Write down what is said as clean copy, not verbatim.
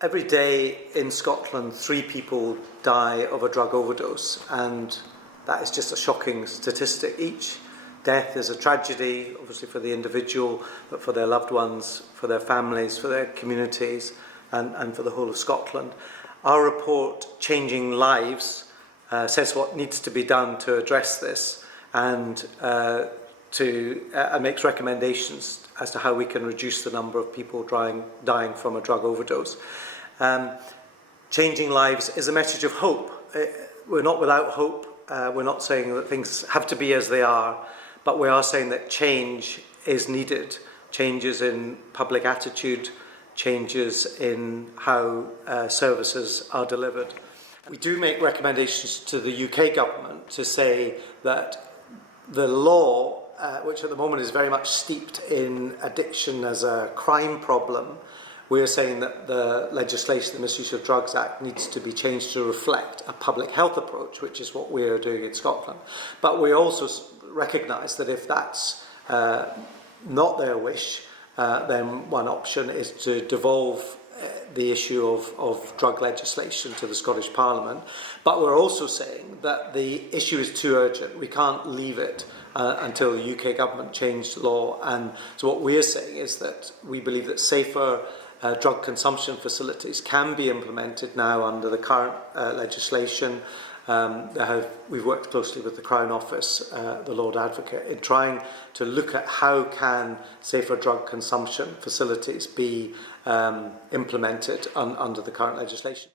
Every day in Scotland, 3 people die of a drug overdose, and that is just a shocking statistic. Each death is a tragedy, obviously for the individual, but for their loved ones, for their families, for their communities, and for the whole of Scotland. Our report, Changing Lives, says what needs to be done to address this, and makes recommendations as to how we can reduce the number of people dying from a drug overdose. Changing lives is a message of hope. We're not without hope. We're not saying that things have to be as they are, but we are saying that change is needed. Changes in public attitude, changes in how services are delivered. We do make recommendations to the UK government to say that the law, which at the moment is very much steeped in addiction as a crime problem, we're saying that the legislation, the Misuse of Drugs Act, needs to be changed to reflect a public health approach, which is what we're doing in Scotland. But we also recognise that if that's not their wish, then one option is to devolve the issue of drug legislation to the Scottish Parliament. But we're also saying that the issue is too urgent. We can't leave it until the UK government changed law. And so what we're saying is that we believe that safer drug consumption facilities can be implemented now under the current legislation. We've worked closely with the Crown Office, the Lord Advocate, in trying to look at how can safer drug consumption facilities be implemented under the current legislation.